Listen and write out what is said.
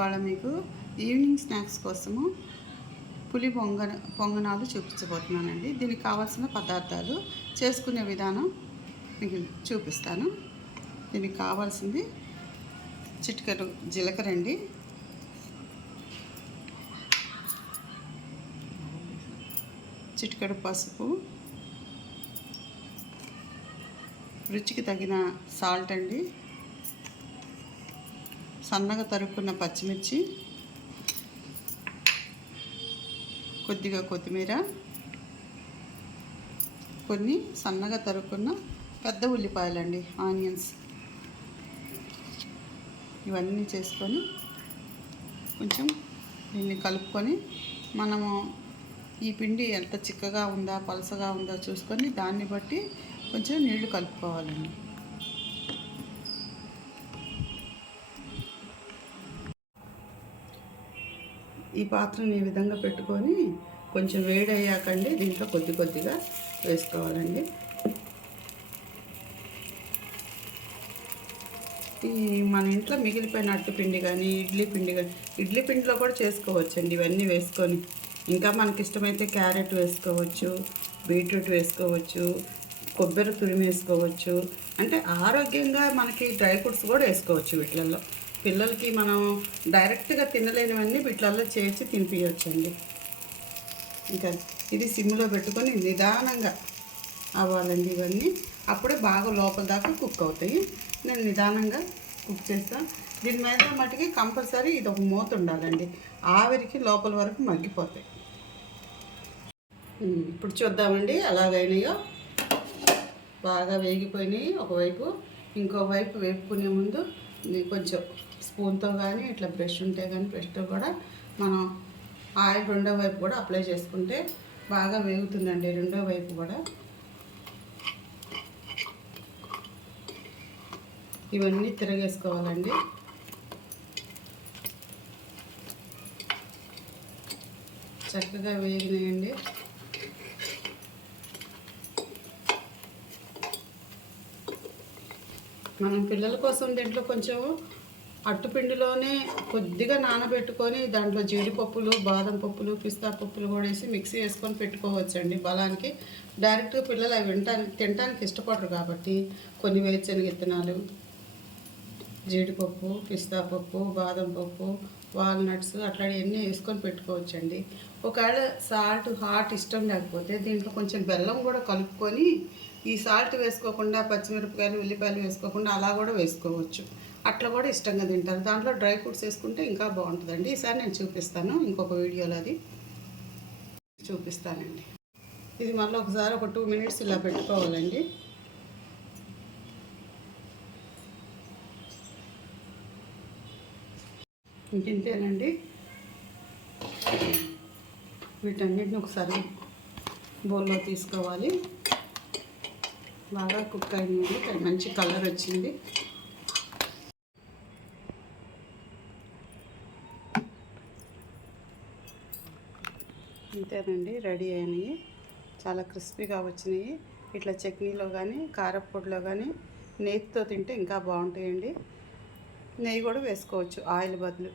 ఇవాళ మీకు evening snacks కోసము పులి పొంగనాలు చూపించబోతున్నానండి. దీనికి కావాల్సిన పదార్థాలు చేసుకునే విధానం మీకు చూపిస్తాను. దీనికి కావాల్సింది చిటికెడు జీలకర్ర అండి, చిటికెడు పసుపు, రుచికి తగిన సాల్ట్ అండి, సన్నగా తరుక్కున్న పచ్చిమిర్చి, కొద్దిగా కొత్తిమీర, కొన్ని సన్నగా తరుక్కున్న పెద్ద ఉల్లిపాయలండి, ఆనియన్స్. ఇవన్నీ చేసుకొని కొంచెం దీన్ని కలుపుకొని మనము ఈ పిండి ఎంత చిక్కగా ఉందా పలసగా ఉందో చూసుకొని దాన్ని బట్టి కొంచెం నీళ్లు కలుపుకోవాలండి. ఈ పాత్రని ఈ విధంగా పెట్టుకొని కొంచెం వేడి అయ్యాకండి దీంట్లో కొద్దిగా వేసుకోవాలండి. ఈ మన ఇంట్లో మిగిలిపోయిన అట్టు పిండి కానీ ఇడ్లీ పిండి కానీ, ఇడ్లీ పిండిలో కూడా చేసుకోవచ్చండి ఇవన్నీ వేసుకొని. ఇంకా మనకి ఇష్టమైతే క్యారెట్ వేసుకోవచ్చు, బీట్రూట్ వేసుకోవచ్చు, కొబ్బరి తురిమి వేసుకోవచ్చు. అంటే ఆరోగ్యంగా మనకి డ్రై ఫ్రూట్స్ కూడా వేసుకోవచ్చు వీటిలలో. పిల్లలకి మనం డైరెక్ట్గా తినలేనివన్నీ వీటిలలో చేసి తినిపించవచ్చండి. ఇంకా ఇది సిమ్లో పెట్టుకొని నిదానంగా అవ్వాలండి ఇవన్నీ. అప్పుడే బాగా లోపల దాకా కుక్ అవుతాయి. నేను నిదానంగా కుక్ చేస్తాను. దీని మీద మటుకి కంపల్సరీ ఇది ఒక మూత ఉండాలండి, ఆవిరికి లోపల వరకు మగ్గిపోతాయి. ఇప్పుడు చూద్దామండి ఎలాగైనాయో. బాగా వేగిపోయినాయి ఒకవైపు. ఇంకోవైపు వేపుకునే ముందు కొంచెం స్పూన్తో కానీ ఇట్లా బ్రష్ ఉంటే కానీ బ్రష్తో కూడా మనం ఆయిల్ రెండో వైపు కూడా అప్లై చేసుకుంటే బాగా వేగుతుందండి రెండో వైపు కూడా. ఇవన్నీ తిరగేసుకోవాలండి. చక్కగా వేగినాయండి. మనం పిల్లల కోసం దీంట్లో కొంచెం అట్టుపిండిలోనే కొద్దిగా నానబెట్టుకొని దాంట్లో జీడిపప్పులు, బాదం పప్పులు, పిస్తా పప్పులు కూడా వేసి మిక్సీ వేసుకొని పెట్టుకోవచ్చండి బలానికి. డైరెక్ట్గా పిల్లలు అవి తినడానికి ఇష్టపడరు కాబట్టి కొన్ని వేరుశనగ విత్తనాలు, జీడిపప్పు, పిస్తా పప్పు, బాదం పప్పు, వాల్నట్స్ అట్లాంటివన్నీ వేసుకొని పెట్టుకోవచ్చండి. ఒకవేళ సాల్ట్ హాట్ ఇష్టం లేకపోతే దీంట్లో కొంచెం బెల్లం కూడా కలుపుకొని, ఈ సాల్ట్ వేసుకోకుండా పచ్చిమిరపకాయలు ఉల్లిపాయలు వేసుకోకుండా అలా కూడా వేసుకోవచ్చు. అట్లా కూడా ఇష్టంగా తింటారు. దాంట్లో డ్రై ఫ్రూట్స్ వేసుకుంటే ఇంకా బాగుంటుందండి. ఈసారి నేను చూపిస్తాను ఇంకొక వీడియోలో, అది చూపిస్తానండి. ఇది మళ్ళీ ఒకసారి ఒక 2 minutes ఇలా పెట్టుకోవాలండి. ఇంతేనండి. వీటన్నిటిని ఒకసారి బౌల్లో తీసుకోవాలి. బాగా కుక్ అయింది, మంచి కలర్ వచ్చింది. ఇంతేనండి, రెడీ అయినాయి. చాలా క్రిస్పీగా వచ్చినాయి. ఇట్లా చట్నీలో కానీ కారపొడిలో కానీ నెయ్యితో తింటే ఇంకా బాగుంటాయండి. నెయ్యి కూడా వేసుకోవచ్చు ఆయిల్ బదులు.